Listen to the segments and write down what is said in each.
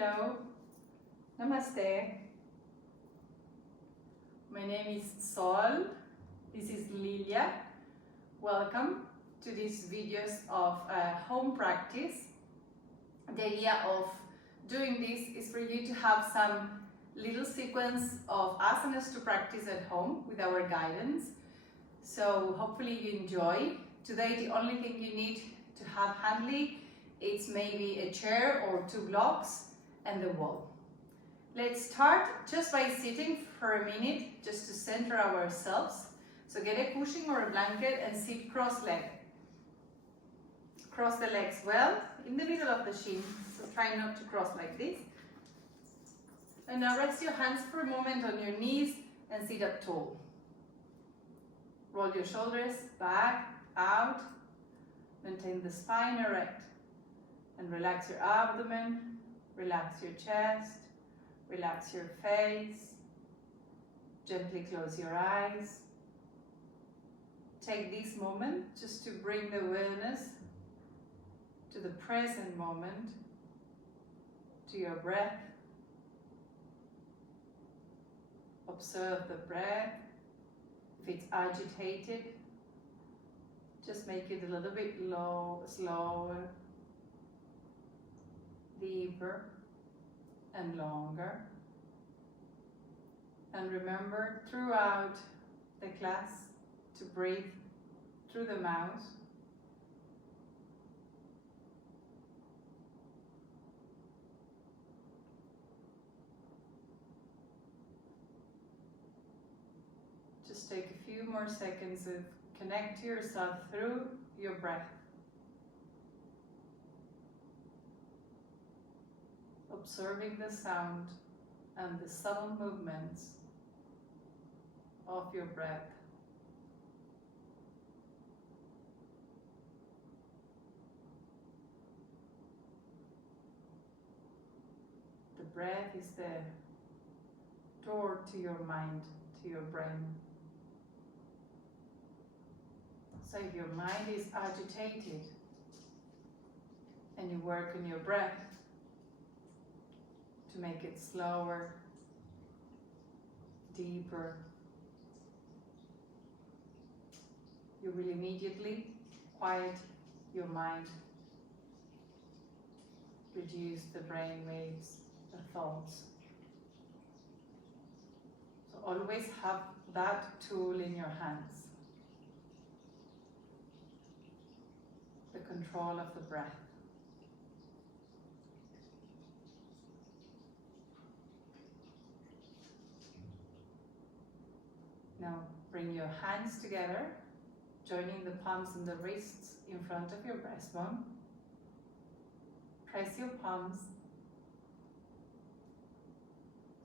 Hello, Namaste. My name is Sol. This is Liliia. Welcome to these videos of home practice. The idea of doing this is for you to have some little sequence of asanas to practice at home with our guidance. So hopefully you enjoy. Today the only thing you need to have handy is maybe a chair or 2 blocks and the wall. Let's start just by sitting for a minute just to center ourselves. So get a cushion or a blanket and sit cross-legged. Cross the legs well in the middle of the shin, so try not to cross like this. And now rest your hands for a moment on your knees and sit up tall. Roll your shoulders back, out, maintain the spine erect. And relax your abdomen, relax your chest, relax your face. Gently close your eyes. Take this moment just to bring the awareness to the present moment, to your breath. Observe the breath. If it's agitated, just make it a little bit slower, deeper and longer. And remember throughout the class to breathe through the mouth. Just take a few more seconds to connect to yourself through your breath. Observing the sound and the subtle movements of your breath. The breath is the door to your mind, to your brain. So if your mind is agitated and you work on your breath to make it slower, deeper, you will immediately quiet your mind, reduce the brain waves, the thoughts. So always have that tool in your hands. The control of the breath. Now bring your hands together, joining the palms and the wrists in front of your breastbone. Press your palms.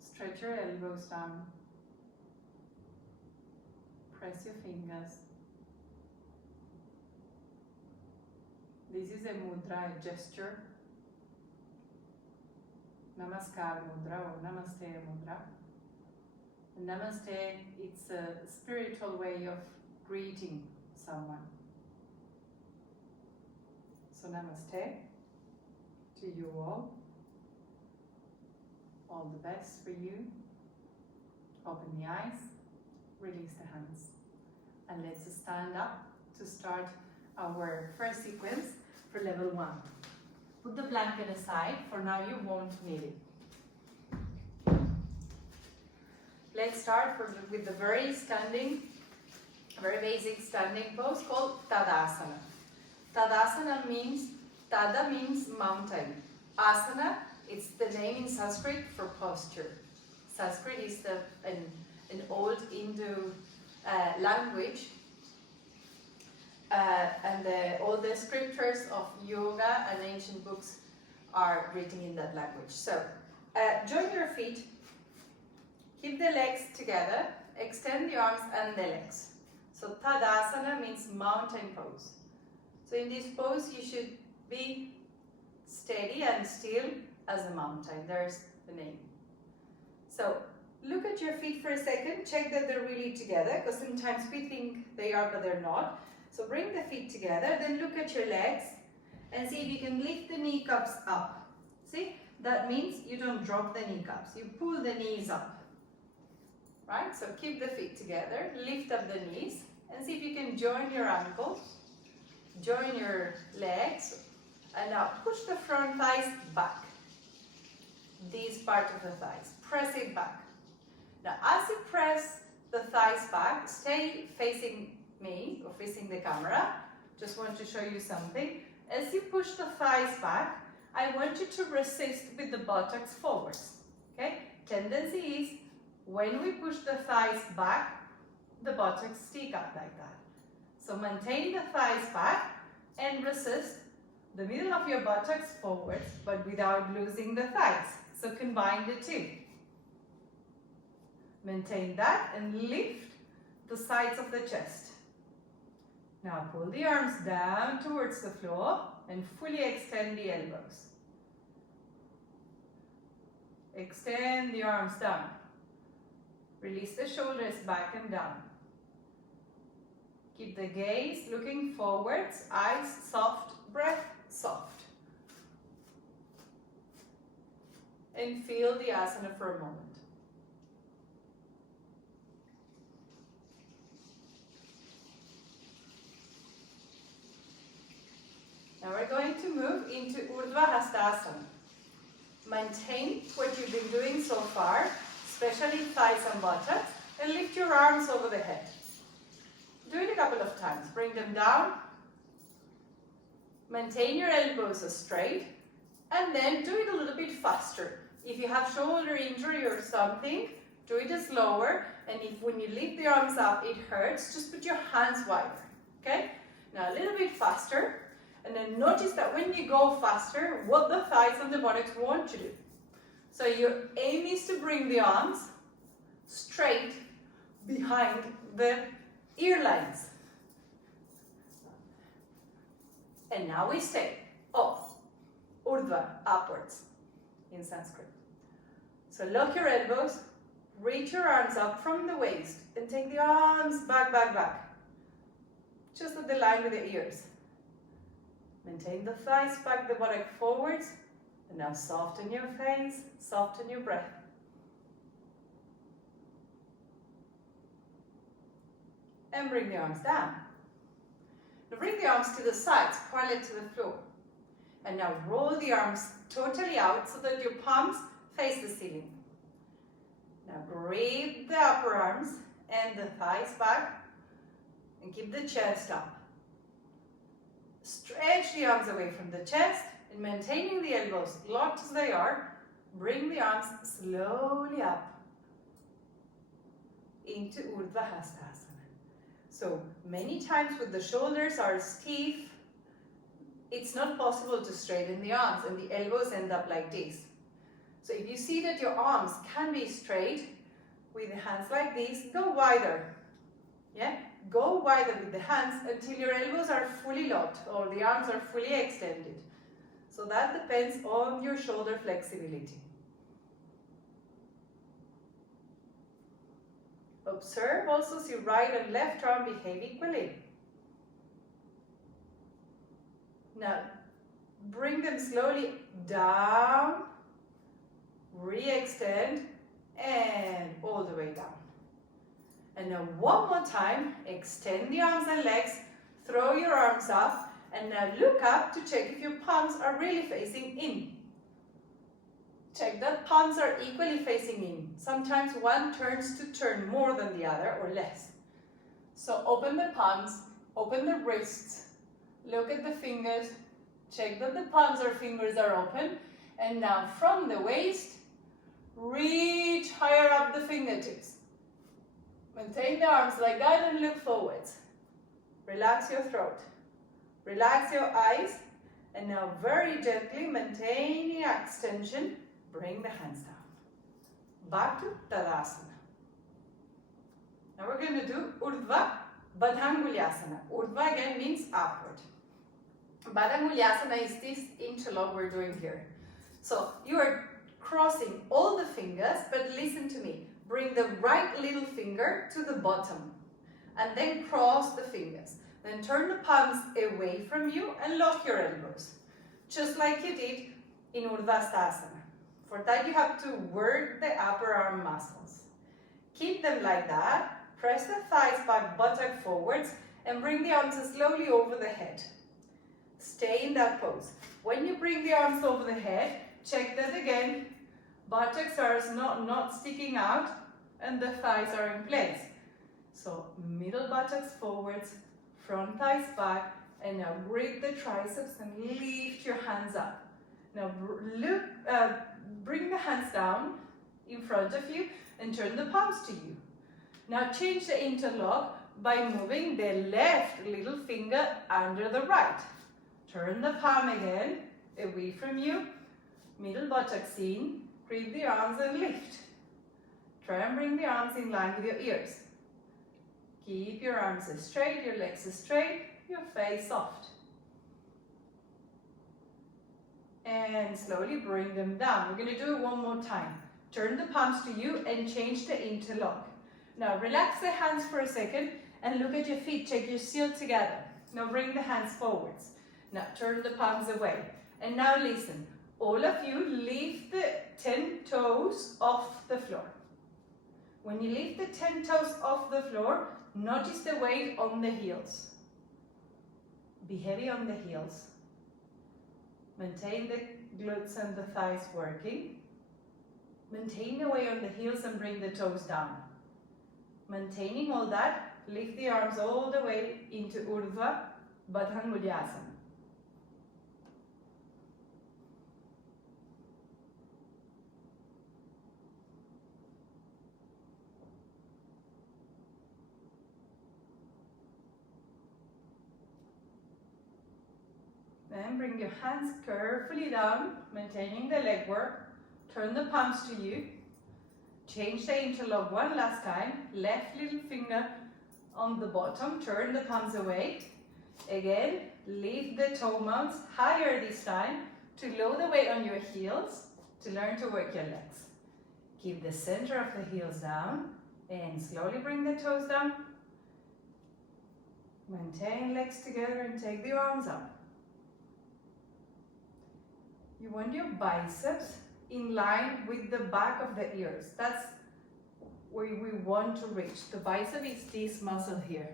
Stretch your elbows down. Press your fingers. This is a mudra, a gesture. Namaskar mudra or Namaste mudra. And Namaste, it's a spiritual way of greeting someone. So Namaste to you all. All the best for you. Open the eyes, release the hands. And let's stand up to start our first sequence for level 1. Put the blanket aside, for now you won't need it. Let's start with the very basic standing pose called Tãdãsana. Tãdãsana means, Tada means mountain. Asana, it's the name in Sanskrit for posture. Sanskrit is an old Hindu language, and all the scriptures of yoga and ancient books are written in that language. So, join your feet. Keep the legs together, extend the arms and the legs. So Tãdãsana means mountain pose. So in this pose you should be steady and still as a mountain. There's the name. So look at your feet for a second, check that they're really together, because sometimes we think they are but they're not. So bring the feet together, then look at your legs and see if you can lift the kneecaps up. See? That means you don't drop the kneecaps. You pull the knees up. Right? So keep the feet together, lift up the knees, and see if you can join your ankles, join your legs, and now push the front thighs back. This part of the thighs, press it back. Now as you press the thighs back, stay facing me or facing the camera. Just want to show you something. As you push the thighs back, I want you to resist with the buttocks forwards. Okay? Tendency is when we push the thighs back, the buttocks stick out like that. So maintain the thighs back and resist the middle of your buttocks forwards, but without losing the thighs. So combine the two. Maintain that and lift the sides of the chest. Now pull the arms down towards the floor and fully extend the elbows. Extend the arms down. Release the shoulders back and down. Keep the gaze looking forwards, eyes soft, breath soft. And feel the asana for a moment. Now we're going to move into Urdhva Hastãsana. Maintain what you've been doing so far, especially thighs and buttocks, and lift your arms over the head. Do it a couple of times. Bring them down. Maintain your elbows straight, and then do it a little bit faster. If you have shoulder injury or something, do it slower, and if when you lift the arms up it hurts, just put your hands wider. Okay? Now a little bit faster. And then notice that when you go faster, what the thighs and the buttocks want to do. So your aim is to bring the arms straight behind the ear lines. And now we stay up, Urdhva, upwards in Sanskrit. So lock your elbows, reach your arms up from the waist and take the arms back, back, back. Just at the line with the ears. Maintain the thighs back, the buttock forwards, and now soften your face, soften your breath. And bring the arms down. Now bring the arms to the sides, parallel to the floor. And now roll the arms totally out so that your palms face the ceiling. Now grip the upper arms and the thighs back and keep the chest up. Stretch the arms away from the chest and maintaining the elbows locked as they are, bring the arms slowly up into Urdhva Hastãsana. So many times when the shoulders are stiff, it's not possible to straighten the arms and the elbows end up like this. So if you see that your arms can be straight with the hands like this, go wider. Yeah? Go wider with the hands until your elbows are fully locked or the arms are fully extended. So that depends on your shoulder flexibility. Observe also if your right and left arm behave equally. Now, bring them slowly down, re-extend, and all the way down. And now one more time, extend the arms and legs, throw your arms up, and now look up to check if your palms are really facing in. Check that palms are equally facing in. Sometimes one turns to turn more than the other or less. So open the palms, open the wrists, look at the fingers, check that the palms or fingers are open, and now from the waist, reach higher up the fingertips. Maintain the arms like that and look forwards. Relax your throat. Relax your eyes. And now very gently, maintaining extension, bring the hands down. Back to Tãdãsana. Now we're going to do Urdhva, Baddhanguliyāsana. Urdhva again means upward. Baddhanguliyāsana is this interlock we're doing here. So you are crossing all the fingers, but listen to me. Bring the right little finger to the bottom and then cross the fingers. Then turn the palms away from you and lock your elbows, just like you did in Hastãsana. For that you have to work the upper arm muscles. Keep them like that. Press the thighs back, buttock forwards, and bring the arms slowly over the head. Stay in that pose. When you bring the arms over the head, check that again. Buttocks are not sticking out and the thighs are in place. So middle buttocks forwards, front thighs back, and now grip the triceps and lift your hands up. Now bring the hands down in front of you and turn the palms to you. Now change the interlock by moving the left little finger under the right. Turn the palm again, away from you, middle buttocks in, grip the arms and lift. Try and bring the arms in line with your ears. Keep your arms straight, your legs straight, your face soft. And slowly bring them down. We're going to do it one more time. Turn the palms to you and change the interlock. Now relax the hands for a second and look at your feet. Check your heel together. Now bring the hands forwards. Now turn the palms away. And now listen. All of you lift the 10 toes off the floor. When you lift the 10 toes off the floor, notice the weight on the heels. Be heavy on the heels. Maintain the glutes and the thighs working. Maintain the weight on the heels and bring the toes down. Maintaining all that, lift the arms all the way into Urdhva, Baddhanguliyāsana. Then bring your hands carefully down, maintaining the leg work. Turn the palms to you. Change the interlock one last time. Left little finger on the bottom. Turn the palms away. Again, lift the toe mounts higher this time to lower the weight on your heels to learn to work your legs. Keep the center of the heels down and slowly bring the toes down. Maintain legs together and take the arms up. You want your biceps in line with the back of the ears. That's where we want to reach. The bicep is this muscle here.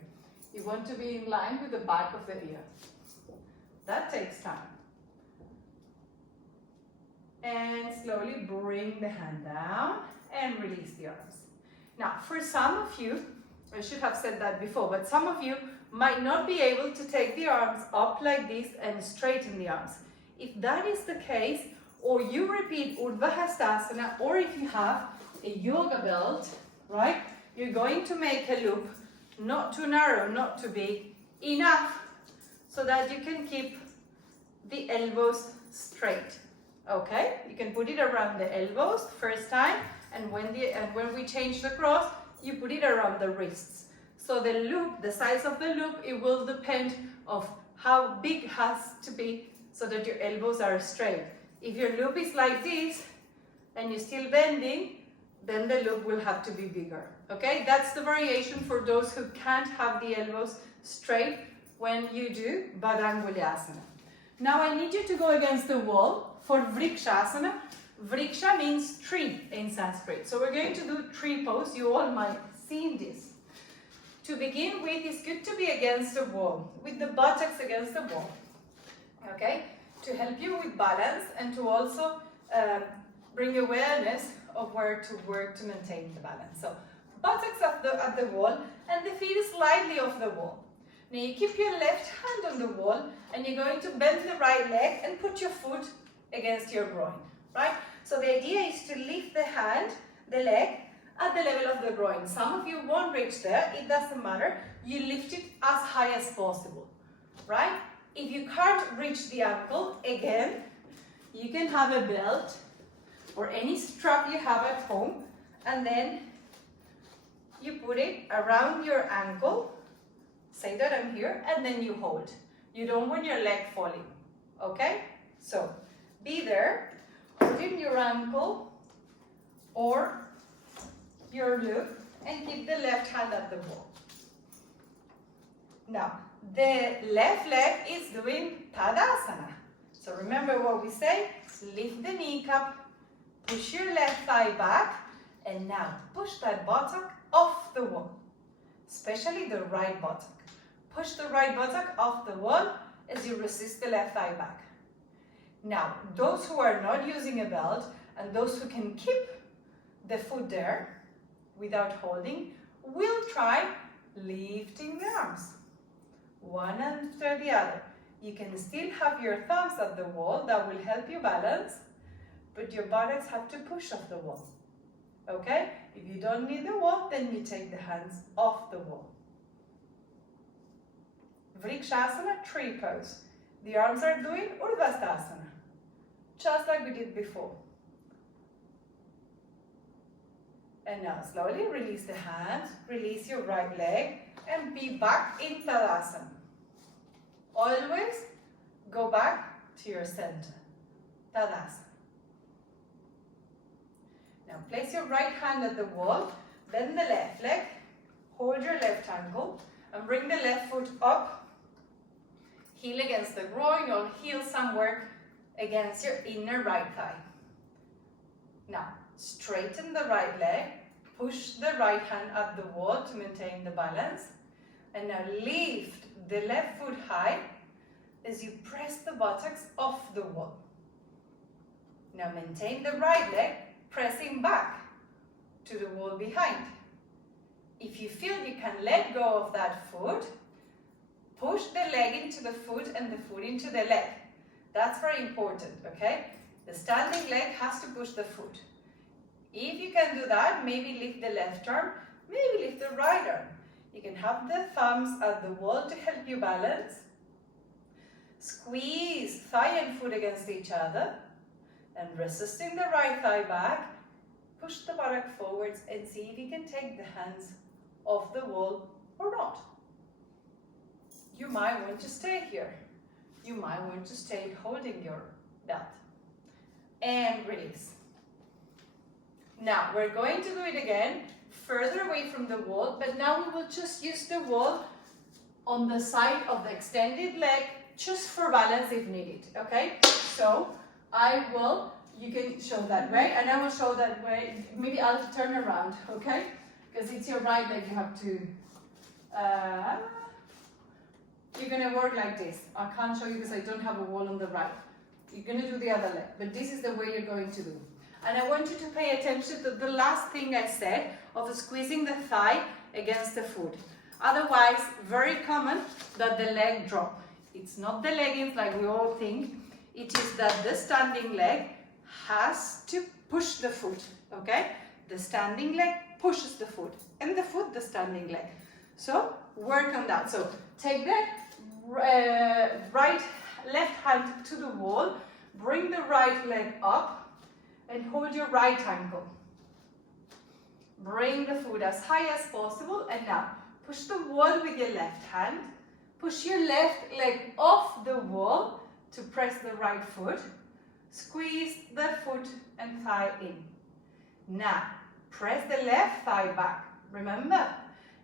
You want to be in line with the back of the ear. That takes time. And slowly bring the hand down and release the arms. Now, for some of you, I should have said that before, but some of you might not be able to take the arms up like this and straighten the arms. If that is the case, or you repeat Urdhva Hastãsana, or if you have a yoga belt, right, you're going to make a loop, not too narrow, not too big, enough so that you can keep the elbows straight. Okay, you can put it around the elbows first time, and when we change the cross, you put it around the wrists. So the loop, the size of the loop, it will depend of how big it has to be so that your elbows are straight. If your loop is like this and you're still bending, then the loop will have to be bigger. Okay, that's the variation for those who can't have the elbows straight when you do Baddhanguliyasana. Now I need you to go against the wall for Vṛkṣāsana. Vriksha means tree in Sanskrit. So we're going to do tree pose. You all might have seen this. To begin with, it's good to be against the wall, with the buttocks against the wall. Okay, to help you with balance and to also bring awareness of where to work to maintain the balance. So buttocks at the wall and the feet slightly off the wall. Now you keep your left hand on the wall and you're going to bend the right leg and put your foot against your groin, right? So the idea is to lift the hand, the leg, at the level of the groin. Some of you won't reach there, it doesn't matter. You lift it as high as possible, right? If you can't reach the ankle, again, you can have a belt or any strap you have at home, and then you put it around your ankle, say that I'm here, and then you hold. You don't want your leg falling, okay? So, be there, put in your ankle or your loop, and keep the left hand at the wall. Now, the left leg is doing Pãdasana. So remember what we say, lift the kneecap, push your left thigh back, and now push that buttock off the wall, especially the right buttock. Push the right buttock off the wall as you resist the left thigh back. Now, those who are not using a belt and those who can keep the foot there without holding, will try lifting the arms, one after the other. You can still have your thumbs at the wall, that will help you balance, but your buttocks have to push off the wall. Okay? If you don't need the wall, then you take the hands off the wall. Vṛkṣāsana, tree pose. The arms are doing Urdhva, just like we did before. And now slowly release the hands, release your right leg, and be back in Tãdãsana. Always go back to your center. Tãdãsana. Now place your right hand at the wall, bend the left leg, hold your left ankle, and bring the left foot up. Heel against the groin or heel somewhere against your inner right thigh. Now, straighten the right leg, push the right hand at the wall to maintain the balance, and now lift the left foot high as you press the buttocks off the wall. Now maintain the right leg pressing back to the wall behind. If you feel you can let go of that foot, push the leg into the foot and the foot into the leg. That's very important, okay? The standing leg has to push the foot. If you can do that, maybe lift the left arm, maybe lift the right arm. You can have the thumbs at the wall to help you balance. Squeeze thigh and foot against each other, and resisting the right thigh back, push the buttock forwards and see if you can take the hands off the wall or not. You might want to stay here. You might want to stay holding your belt. And release. Now we're going to do it again, further away from the wall, but now we will just use the wall on the side of the extended leg, just for balance if needed, okay? So you can show that way, and I will show that way. Maybe I'll turn around, okay? Because it's your right leg you have to, you're gonna work like this. I can't show you because I don't have a wall on the right. You're gonna do the other leg, but this is the way you're going to do. And I want you to pay attention to the last thing I said of squeezing the thigh against the foot. Otherwise, very common that the leg drop. It's not the leggings like we all think. It is that the standing leg has to push the foot, okay? The standing leg pushes the foot, and the foot the standing leg. So work on that. So take the left hand to the wall, bring the right leg up, and hold your right ankle. Bring the foot as high as possible, and now push the wall with your left hand. Push your left leg off the wall to press the right foot. Squeeze the foot and thigh in. Now, press the left thigh back, remember,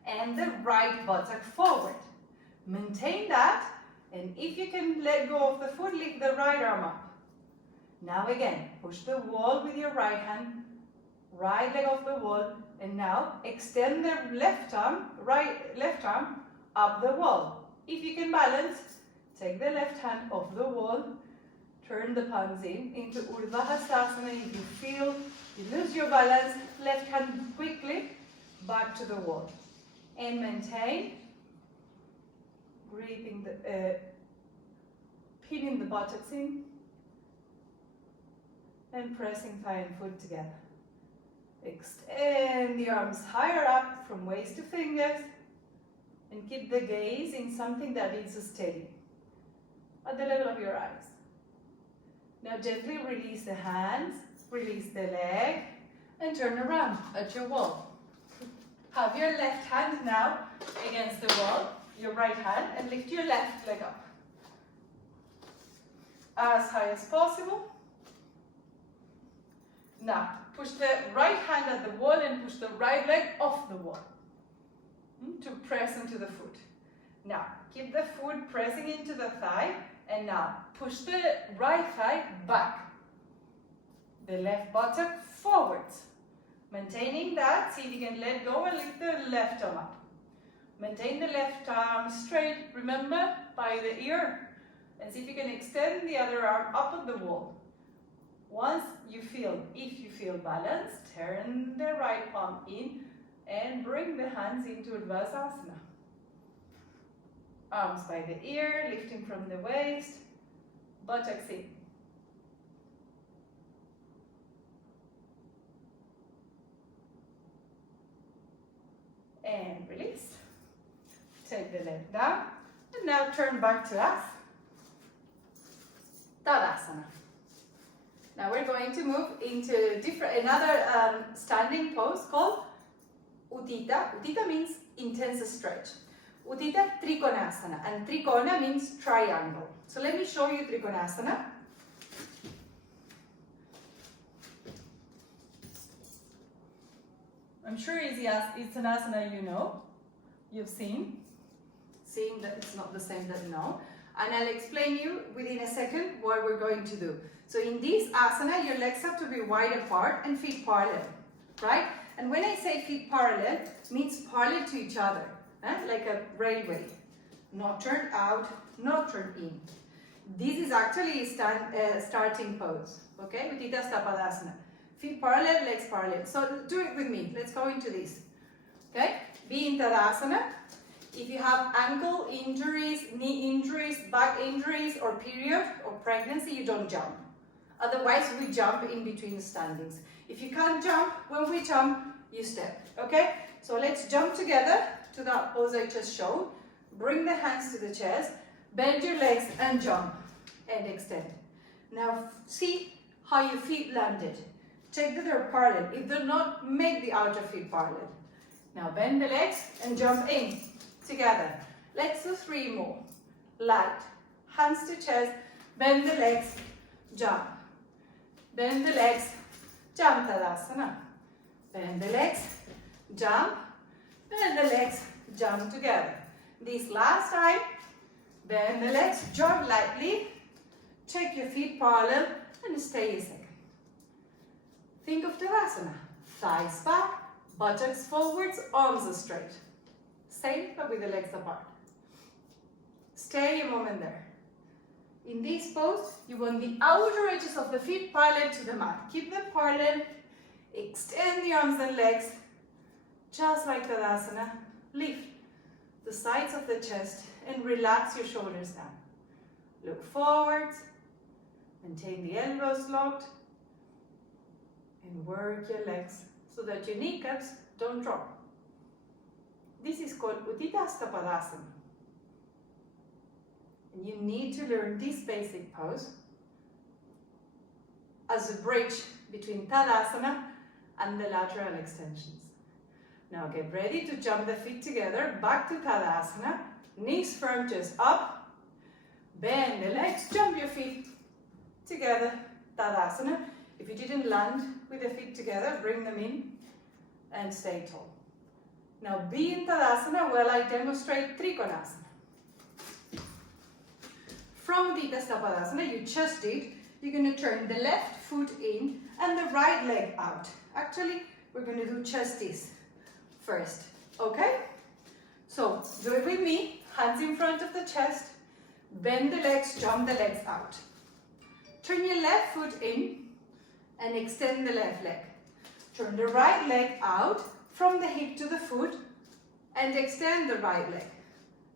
and the right buttock forward. Maintain that, and if you can let go of the foot, lift the right arm up. Now again, push the wall with your right hand, right leg off the wall, and now extend the left arm up the wall. If you can balance, take the left hand off the wall, turn the palms into Urdhva Hastãsana. If you feel you lose your balance, left hand quickly back to the wall. And maintain, gripping pinning the buttocks in, and pressing thigh and foot together. Extend the arms higher up from waist to fingers, and keep the gaze in something that is steady, at the level of your eyes. Now gently release the hands, release the leg, and turn around at your wall. Have your left hand now against the wall, your right hand, and lift your left leg up as high as possible. Now, push the right hand at the wall and push the right leg off the wall to press into the foot. Now, keep the foot pressing into the thigh, and now push the right thigh back. the left buttock forwards. Maintaining that, see if you can let go and lift the left arm up. Maintain the left arm straight, remember, by the ear. And see if you can extend the other arm up on the wall. Once you feel, if you feel balanced, turn the right arm in and bring the hands into Vṛkṣāsana. Arms by the ear, lifting from the waist, buttocks in. And release. Take the leg down. And now turn back to us. Tãdãsana. Now we're going to move into another standing pose called Utthita. Utthita means intense stretch. Utthita Trikoṇāsana, and Trikona means triangle. So let me show you Trikoṇāsana. I'm sure it's an asana you know, you've seen. Seeing that it's not the same that you know. And I'll explain you within a second what we're going to do. So in this asana, your legs have to be wide apart and feet parallel, right? And when I say feet parallel, means parallel to each other, like a railway. Not turned out, not turned in. This is actually a starting pose, okay? Utthita Pãdāsana. Feet parallel, legs parallel. So do it with me. Let's go into this, okay? Be in Tãdãsana. If you have ankle injuries, knee injuries, back injuries, or period or pregnancy, you don't jump. Otherwise, we jump in between standings. If you can't jump, when we jump, you step, okay? So let's jump together to that pose I just showed. Bring the hands to the chest, bend your legs and jump and extend. Now see how your feet landed. Check that they're parallel. If they're not, make the outer feet parallel. Now bend the legs and jump in. Together. Let's do 3 more. Light. Hands to chest. Bend the legs. Jump. Bend the legs. Jump Tãdãsana. Bend the legs. Jump. Bend the legs. Jump together. This last time. Bend the legs. Jump lightly. Check your feet parallel and stay a second. Think of Tãdãsana. Thighs back. Buttocks forwards. Arms are straight. Same, but with the legs apart. Stay a moment there. In this pose, you want the outer edges of the feet parallel to the mat. Keep them parallel. Extend the arms and legs. Just like Tãdãsana. Lift the sides of the chest and relax your shoulders down. Look forward. Maintain the elbows locked. And work your legs so that your kneecaps don't drop. This is called Utthita Pãdāsana. And you need to learn this basic pose as a bridge between Tãdãsana and the lateral extensions. Now get ready to jump the feet together, back to Tãdãsana, knees firm, chest up, bend the legs, jump your feet together, Tãdãsana. If you didn't land with the feet together, bring them in and stay tall. Now be in Tãdãsana while I demonstrate Trikoṇāsana. From Utthita Pãdāsana, you just did, you're going to turn the left foot in and the right leg out. Actually, we're going to do just this first, okay? So do it with me, hands in front of the chest, bend the legs, jump the legs out. Turn your left foot in and extend the left leg. Turn the right leg out from the hip to the foot and extend the right leg.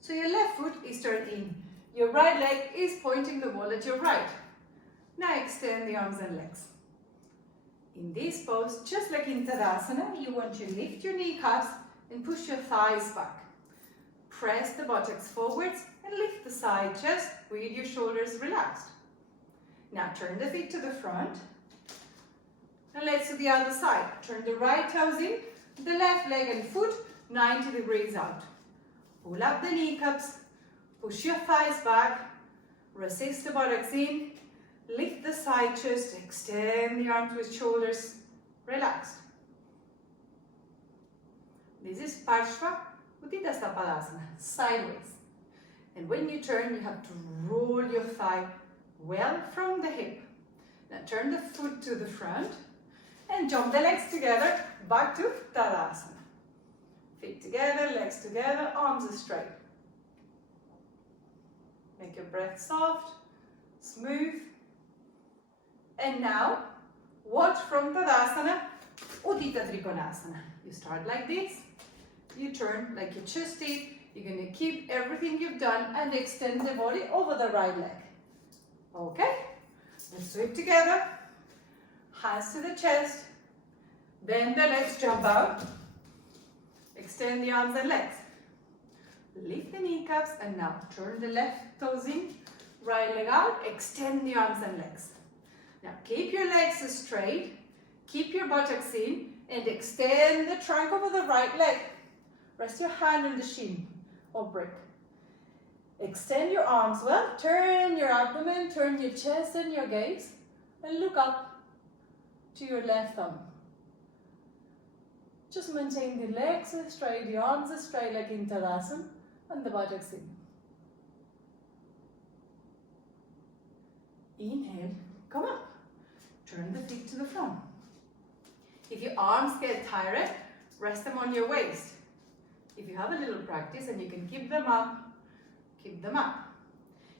So your left foot is turned in. Your right leg is pointing the wall at your right. Now extend the arms and legs. In this pose, just like in Tãdãsana, you want to lift your kneecaps and push your thighs back. Press the buttocks forwards and lift the side chest with your shoulders relaxed. Now turn the feet to the front. And let's do the other side. Turn the right toes in, the left leg and foot 90 degrees out. Pull up the kneecaps, push your thighs back, resist the buttocks in, lift the side chest, extend the arms with shoulders relaxed. This is Pãrśva, Utthita Pãdāsana, sideways. And when you turn, you have to roll your thigh well from the hip. Now turn the foot to the front and jump the legs together back to Tãdãsana. Feet together, legs together, arms straight. Make your breath soft, smooth. And now, watch from Tãdãsana, Utthita Trikoṇāsana. You start like this, you turn like you just did. You're going to keep everything you've done and extend the body over the right leg. Okay? Let's do it together. Hands to the chest. Bend the legs, jump out. Extend the arms and legs. Lift the kneecaps and now turn the left toes in. Right leg out. Extend the arms and legs. Now keep your legs straight. Keep your buttocks in and extend the trunk over the right leg. Rest your hand on the shin or brick. Extend your arms well. Turn your abdomen, turn your chest and your gaze and look up to your left thumb. Just maintain the legs straight, the arms straight like in Tãdãsana and the buttocks in. Inhale, come up. Turn the feet to the front. If your arms get tired, rest them on your waist. If you have a little practice and you can keep them up, keep them up.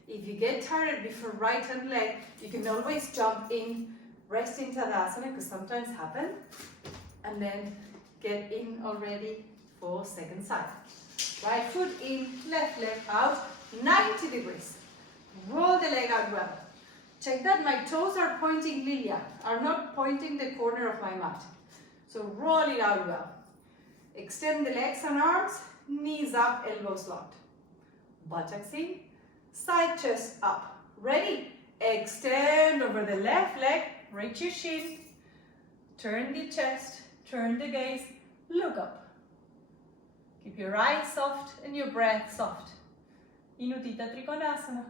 If you get tired before right hand leg, you can always jump in, rest in Tãdãsana, because sometimes happen, and then get in already for second side. Right foot in, left leg out, 90 degrees. Roll the leg out well. Check that my toes are pointing Liliia, are not pointing the corner of my mat. So roll it out well. Extend the legs and arms, knees up, elbows locked. Buttocks in, side chest up. Ready? Extend over the left leg, reach your shin, turn the chest, turn the gaze, look up. Keep your eyes soft and your breath soft. In Utthita Trikoṇāsana.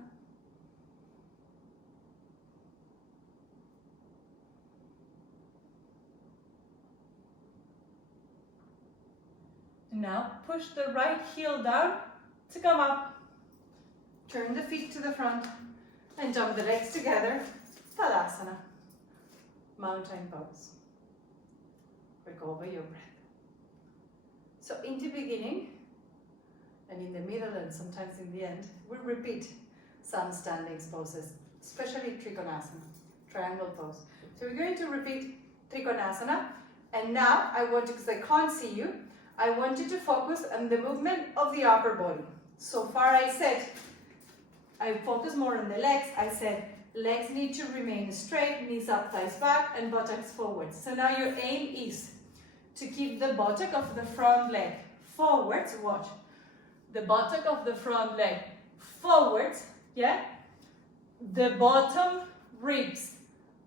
Now push the right heel down to come up. Turn the feet to the front and jump the legs together. Tãdãsana. Mountain pose. Recover your breath. So in the beginning and in the middle and sometimes in the end, we'll repeat some standing poses, especially Trikoṇāsana, triangle pose. So we're going to repeat Trikoṇāsana, and now I want to, because I can't see you, I want you to focus on the movement of the upper body. So far I said, I focus more on the legs. I said legs need to remain straight, knees up, thighs back, and buttocks forward. So now your aim is to keep the buttock of the front leg forwards. Watch. The buttock of the front leg forwards, yeah? The bottom ribs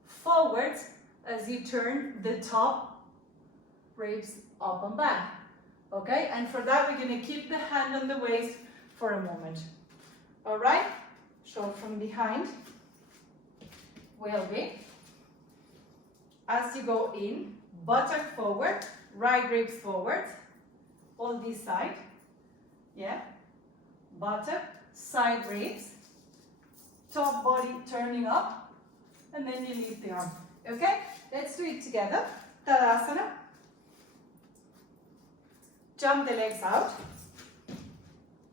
forwards as you turn the top ribs up and back. Okay, and for that we're going to keep the hand on the waist for a moment. All right, show from behind will be, as you go in, buttock forward, right ribs forward, on this side, yeah, buttock, side ribs, top body turning up, and then you lift the arm. Okay, let's do it together. Tãdãsana. Jump the legs out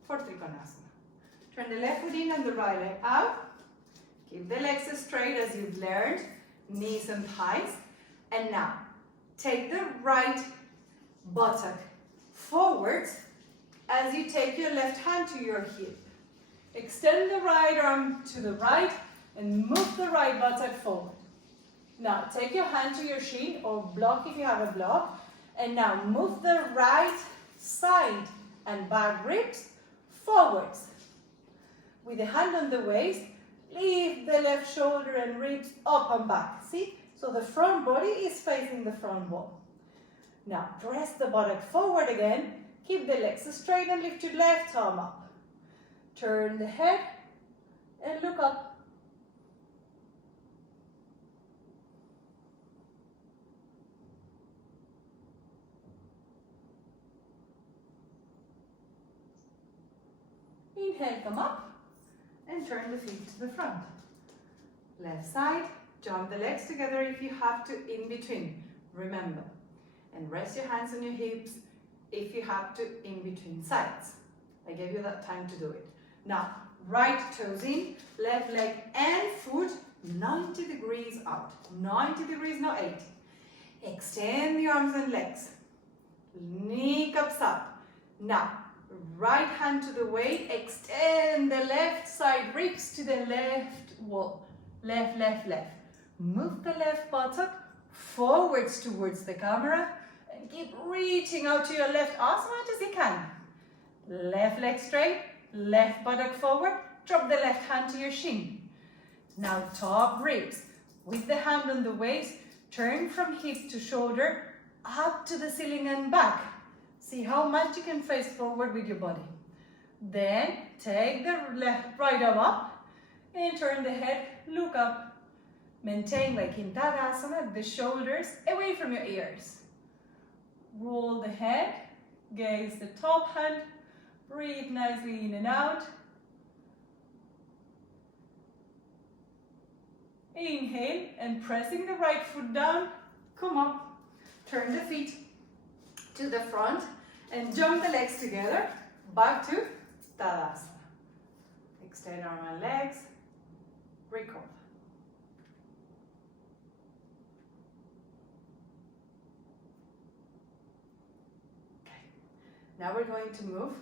for Trikoṇāsana. Turn the left foot in and the right leg out. Keep the legs straight as you've learned, knees and thighs. And now, take the right buttock forwards as you take your left hand to your hip. Extend the right arm to the right and move the right buttock forward. Now, take your hand to your shin or block if you have a block. And now move the right side and back ribs forwards. With the hand on the waist, lift the left shoulder and ribs up and back. See? So the front body is facing the front wall. Now press the buttock forward again. Keep the legs straight and lift your left arm up. Turn the head and look up. Inhale, come up and turn the feet to the front. Left side, Jump the legs together if you have to in between. Remember. And rest your hands on your hips if you have to in between sides. I gave you that time to do it. Now, right toes in, left leg and foot 90 degrees out. 90 degrees, not 80. Extend the arms and legs. Knee cups up. Now, right hand to the waist. Extend the left side ribs to the left wall. Left, left, left. Move the left buttock forwards towards the camera and keep reaching out to your left as much as you can. Left leg straight, left buttock forward. Drop the left hand to your shin. Now top ribs. With the hand on the waist, turn from hip to shoulder, up to the ceiling and back. See how much you can face forward with your body. Then take the right arm up and turn the head, look up. Maintain like in Tãdãsana, the shoulders away from your ears. Roll the head, gaze the top hand, breathe nicely in and out. Inhale and pressing the right foot down, come up. Turn the feet to the front and jump the legs together, back to Tãdãsana. Extend arm and legs, recover. Okay, now we're going to move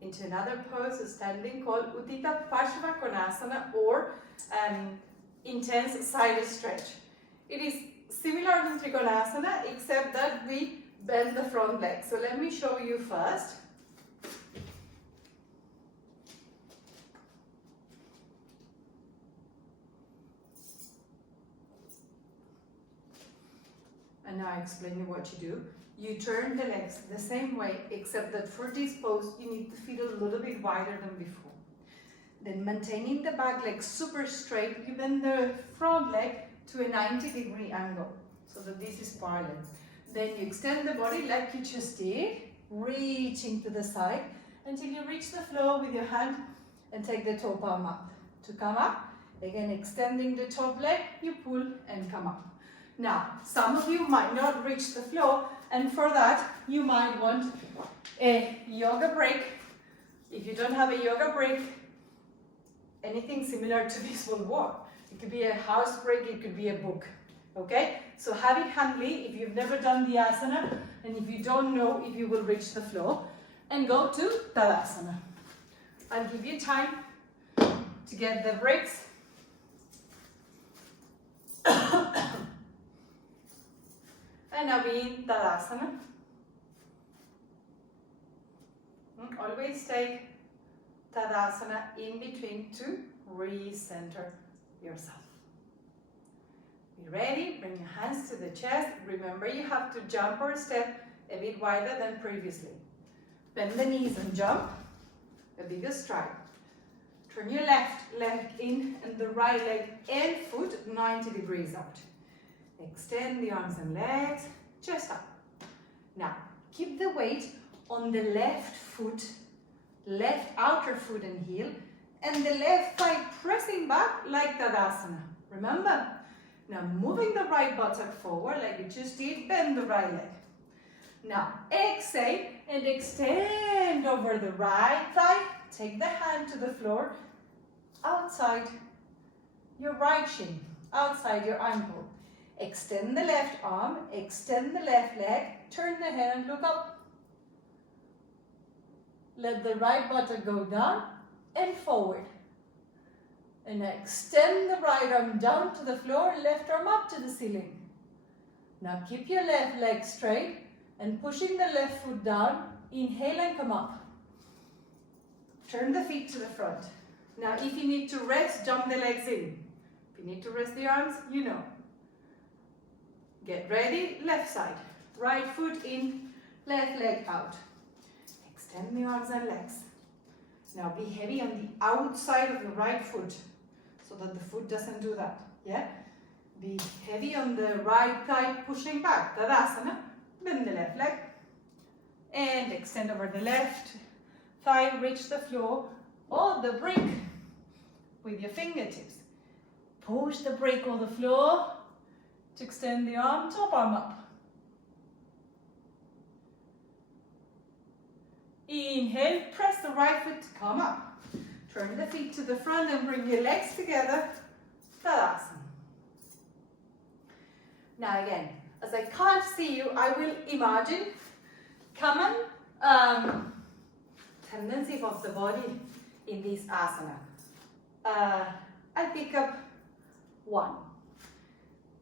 into another pose of standing called Utthita Pãrśvakonãsana or intense side stretch. It is similar to Trikoṇāsana except that we bend the front leg. So let me show you first. And now I explain you what you do. You turn the legs the same way except that for this pose you need the feet a little bit wider than before. Then maintaining the back leg super straight, you bend the front leg to a 90-degree angle so that this is parallel. Then you extend the body like you just did, reaching to the side until you reach the floor with your hand and take the toe palm up. To come up, again extending the top leg, you pull and come up. Now, some of you might not reach the floor, and for that you might want a yoga break. If you don't have a yoga break, anything similar to this will work. It could be a house break, it could be a book. Okay? So have it handy if you've never done the asana and if you don't know if you will reach the floor, and go to Tãdãsana. I'll give you time to get the breaks. And now be in Tãdãsana. Always take Tãdãsana in between to recenter yourself. Be ready, bring your hands to the chest. Remember you have to jump or step a bit wider than previously. Bend the knees and jump, a bigger stride. Turn your left leg in and the right leg and foot 90 degrees out. Extend the arms and legs, chest up. Now, keep the weight on the left foot, left outer foot and heel, and the left thigh pressing back like Tãdãsana. Remember? Now, moving the right buttock forward like you just did, bend the right leg. Now, exhale and extend over the right thigh. Take the hand to the floor, outside your right shin, outside your ankle. Extend the left arm, extend the left leg, turn the head and look up. Let the right buttock go down and forward. And extend the right arm down to the floor, left arm up to the ceiling. Now keep your left leg straight and pushing the left foot down, inhale and come up. Turn the feet to the front. Now if you need to rest, jump the legs in. If you need to rest the arms, you know. Get ready, left side. Right foot in, left leg out. Extend the arms and legs. Now be heavy on the outside of the right foot so that the foot doesn't do that. Yeah? Be heavy on the right thigh, pushing back. Tãdãsana. Bend the left leg. And extend over the left thigh, reach the floor or the brick with your fingertips. Push the brick or the floor to extend the arm, top arm up. Inhale, press the right foot to come up. Turn the feet to the front and bring your legs together. Tãdãsana. Now again, as I can't see you, I will imagine common tendency of the body in this asana. I pick up one.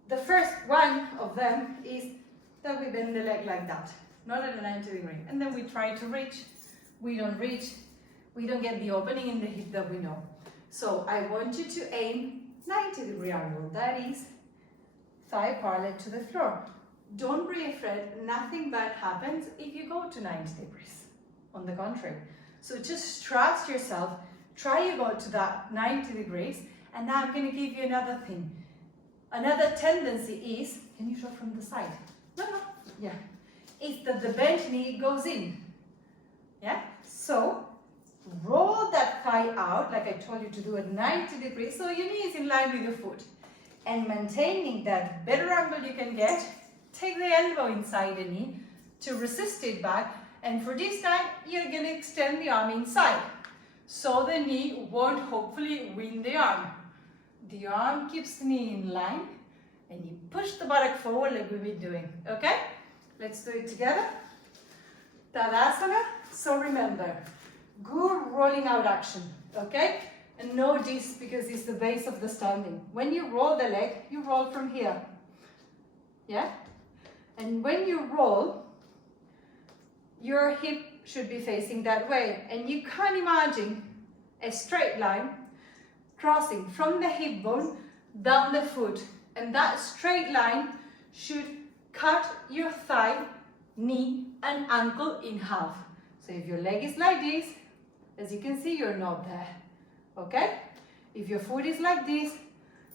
The first one of them is that we bend the leg like that, not at a 90 degree. And then we try to reach. We don't reach. We don't get the opening in the hip that we know. So I want you to aim 90 degree angle. That is thigh parallel to the floor. Don't be afraid. Nothing bad happens if you go to 90 degrees. On the contrary. So just trust yourself. Try to go to that 90 degrees. And now I'm going to give you another thing. Another tendency is, can you show from the side? No. Yeah. Is that the bent knee goes in. Yeah? So, roll that thigh out, like I told you to do at 90 degrees, so your knee is in line with your foot. And maintaining that better angle you can get, take the elbow inside the knee to resist it back. And for this time, you're going to extend the arm inside. So the knee won't hopefully win the arm. The arm keeps the knee in line and you push the buttock forward like we've been doing. Okay? Let's do it together. Tãdãsana. So remember, good rolling out action. Okay? And know this because it's the base of the standing. When you roll the leg, you roll from here. Yeah? And when you roll, your hip should be facing that way. And you can't imagine a straight line crossing from the hip bone down the foot. And that straight line should cut your thigh, knee and ankle in half. So if your leg is like this, as you can see, you're not there. Okay? If your foot is like this,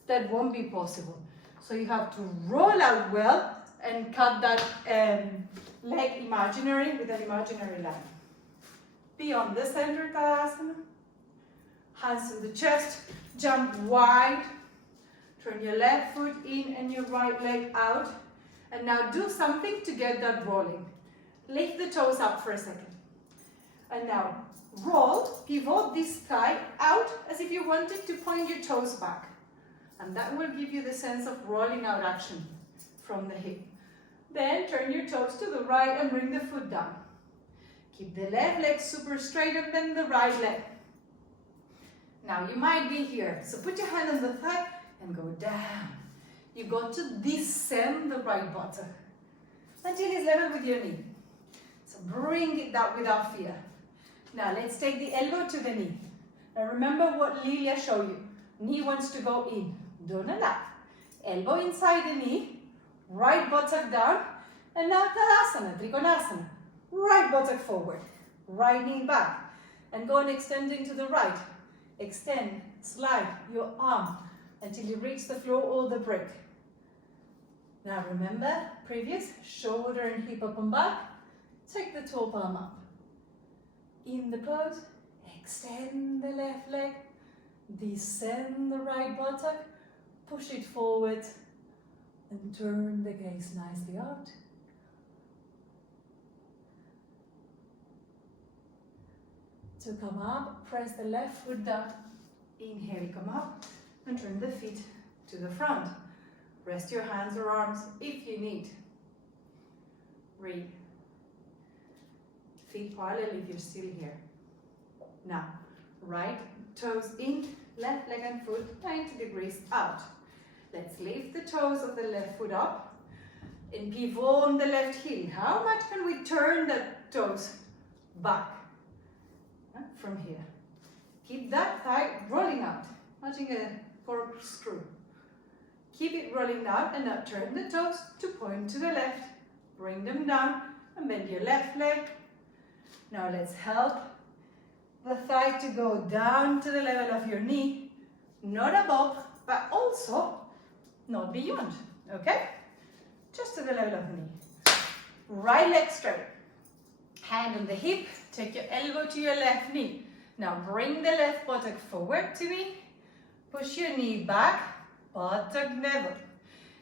that won't be possible. So you have to roll out well and cut that leg imaginary with an imaginary line. Beyond the center, Tãdãsana. Hands to the chest, jump wide. Turn your left foot in and your right leg out. And now do something to get that rolling. Lift the toes up for a second. And now roll, pivot this thigh out as if you wanted to point your toes back. And that will give you the sense of rolling out action from the hip. Then turn your toes to the right and bring the foot down. Keep the left leg super straight and then the right leg. Now you might be here. So put your hand on the thigh and go down. You got to descend the right buttock until it's level with your knee. So bring it down without fear. Now let's take the elbow to the knee. Now remember what Liliia showed you. Knee wants to go in. Don't allow. Elbow inside the knee. Right buttock down. And now Tãdãsana, Trikoṇāsana. Right buttock forward. Right knee back. And go and extend into the right. Extend, slide your arm until you reach the floor or the brick. Now remember, previous, shoulder and hip up and back. Take the top arm up. In the pose, extend the left leg, descend the right buttock, push it forward, and turn the gaze nicely out. To come up, press the left foot down. Inhale, come up, and turn the feet to the front. Rest your hands or arms if you need. Breathe. Feet parallel if you're still here. Now, right toes in, left leg and foot 90 degrees out. Let's lift the toes of the left foot up and pivot on the left heel. How much can we turn the toes back? From here. Keep that thigh rolling out, matching a corkscrew. Keep it rolling down and now turn the toes to point to the left. Bring them down and bend your left leg. Now let's help the thigh to go down to the level of your knee, not above, but also not beyond, okay? Just to the level of the knee. Right leg straight. Hand on the hip, take your elbow to your left knee. Now bring the left buttock forward to me. Push your knee back buttock level.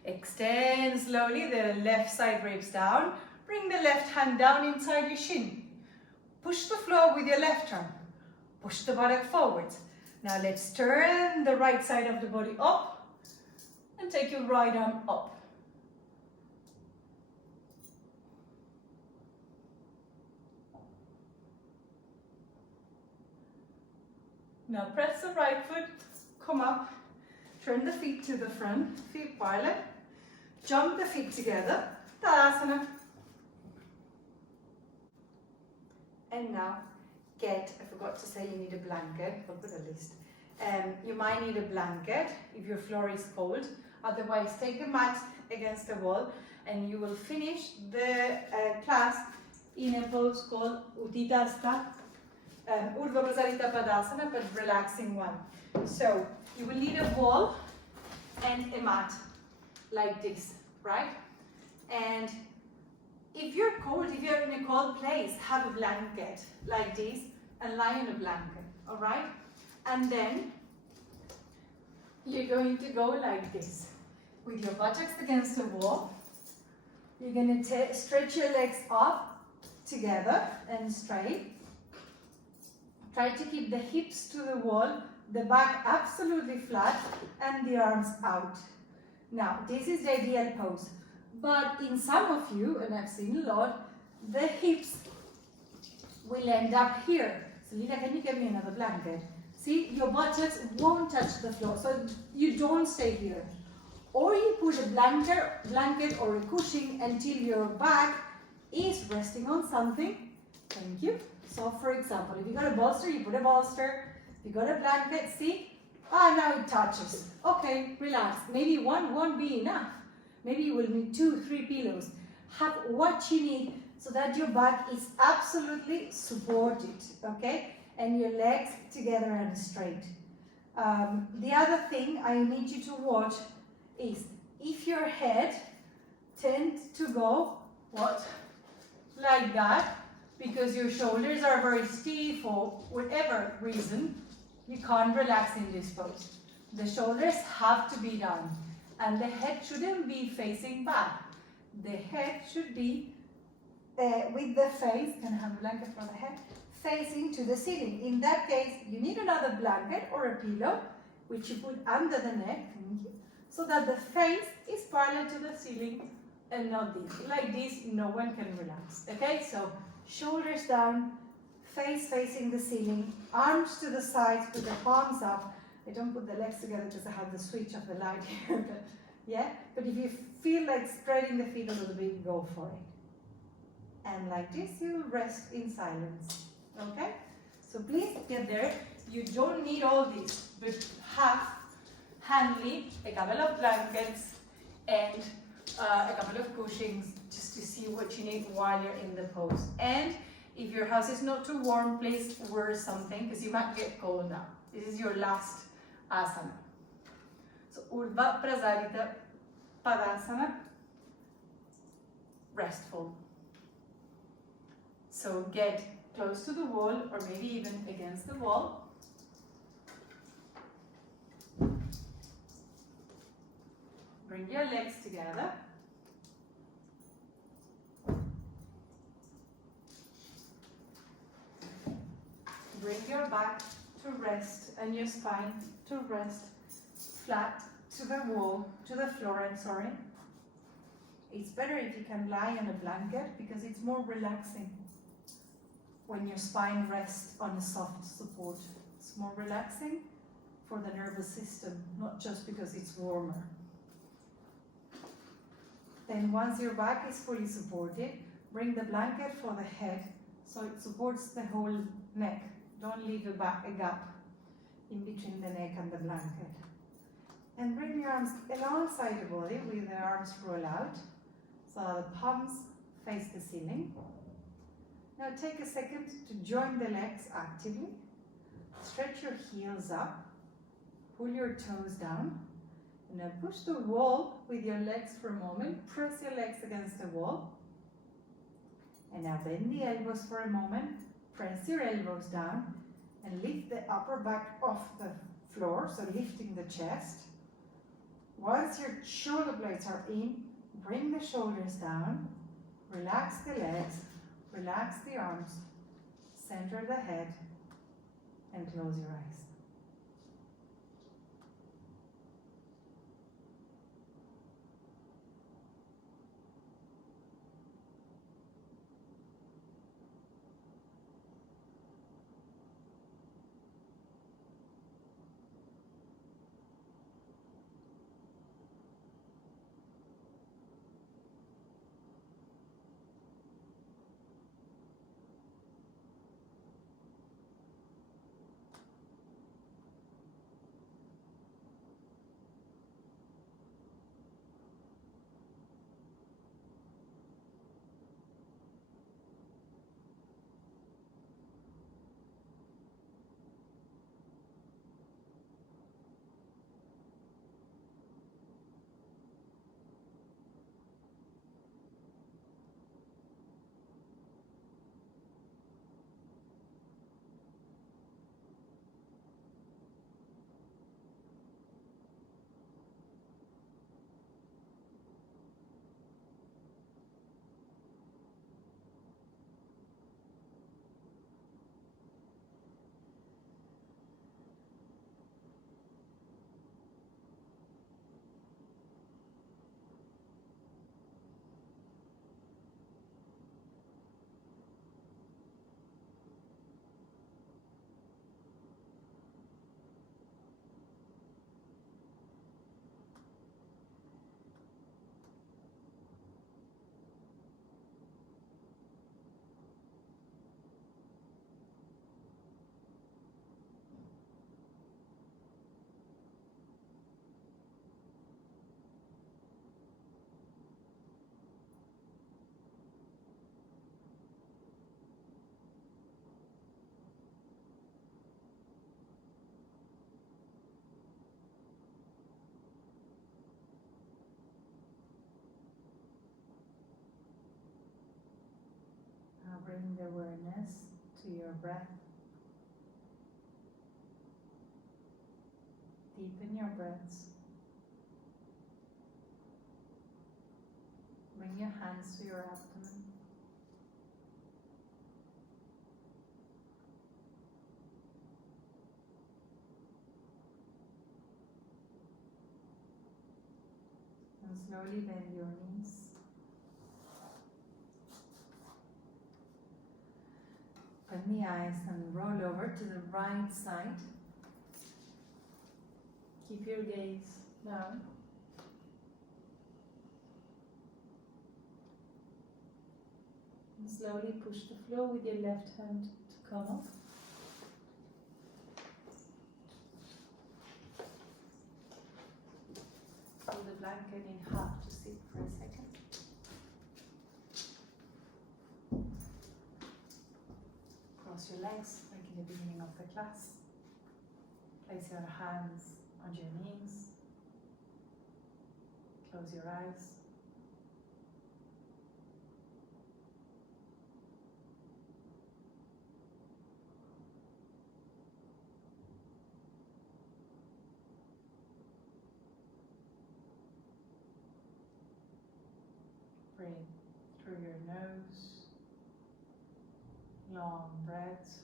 Extend slowly, the left side ribs down. Bring the left hand down inside your shin. Push the floor with your left arm. Push the buttock forwards. Now let's turn the right side of the body up and take your right arm up. Now press the right foot, come up, turn the feet to the front, feet parallel, jump the feet together, Tãdãsana. And now I forgot to say you need a blanket, I'll put a list. You might need a blanket if your floor is cold, otherwise take a mat against the wall and you will finish the class in a pose called Utthita Ûrdhva Prasarita Pãdāsana, but relaxing one. So you will need a wall and a mat like this, right? And if you're cold, if you're in a cold place, have a blanket like this and lie on a blanket, all right? And then you're going to go like this with your buttocks against the wall. You're going to stretch your legs up together and straight. Try to keep the hips to the wall, the back absolutely flat, and the arms out. Now, this is the ideal pose. But in some of you, and I've seen a lot, the hips will end up here. So Liliia, can you get me another blanket? See, your buttocks won't touch the floor, so you don't stay here. Or you put a blanket or a cushion until your back is resting on something. Thank you. So for example, if you got a bolster, you put a bolster. If you got a blanket, see? Now it touches. Okay, relax. Maybe one won't be enough. Maybe you will need 2, 3 pillows. Have what you need so that your back is absolutely supported, okay? And your legs together and straight. The other thing I need you to watch is if your head tends to go, like that, because your shoulders are very stiff for whatever reason, you can't relax in this pose. The shoulders have to be down and the head shouldn't be facing back. The head should be with the face, can I have a blanket for the head? Facing to the ceiling. In that case, you need another blanket or a pillow, which you put under the neck, so that the face is parallel to the ceiling and not this. Like this, no one can relax. Okay, so shoulders down, face facing the ceiling, arms to the sides, put the palms up. I don't put the legs together because I have the switch of the light here. But, yeah, but if you feel like spreading the feet a little bit, go for it. And like this, you'll rest in silence. Okay? So please get there. You don't need all this, but have handy a couple of blankets and a couple of cushions just to see what you need while you're in the pose. And if your house is not too warm, please wear something because you might get cold now. This is your last asana. So Urdhva, Prasarita, Padāsana, restful. So get close to the wall or maybe even against the wall. Bring your legs together. Bring your back to rest and your spine to rest flat to the wall, to the floor, I'm sorry. It's better if you can lie on a blanket because it's more relaxing when your spine rests on a soft support. It's more relaxing for the nervous system, not just because it's warmer. Then once your back is fully supported, bring the blanket for the head so it supports the whole neck. Don't leave a gap in between the neck and the blanket. And bring your arms alongside the body with the arms roll out. So the palms face the ceiling. Now take a second to join the legs actively. Stretch your heels up. Pull your toes down. And now push the wall with your legs for a moment. Press your legs against the wall. And now bend the elbows for a moment. Press your elbows down and lift the upper back off the floor, so lifting the chest. Once your shoulder blades are in, bring the shoulders down, relax the legs, relax the arms, center the head, and close your eyes. Bring the awareness to your breath. Deepen your breaths. Bring your hands to your abdomen. And slowly bend your knees. Open the eyes and roll over to the right side. Keep your gaze down. And slowly push the floor with your left hand to come up. Fold the blanket in half to sit for a second. Cross your legs like in the beginning of the class. Place your hands on your knees. Close your eyes. Breathe through your nose. Long breaths.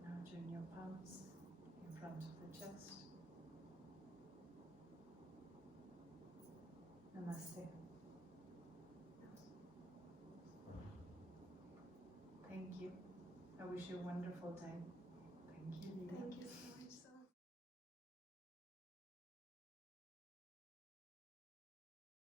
Now join your palms in front of the chest. Namaste. Thank you. I wish you a wonderful day. Thank you, Liliia. Thank you so much.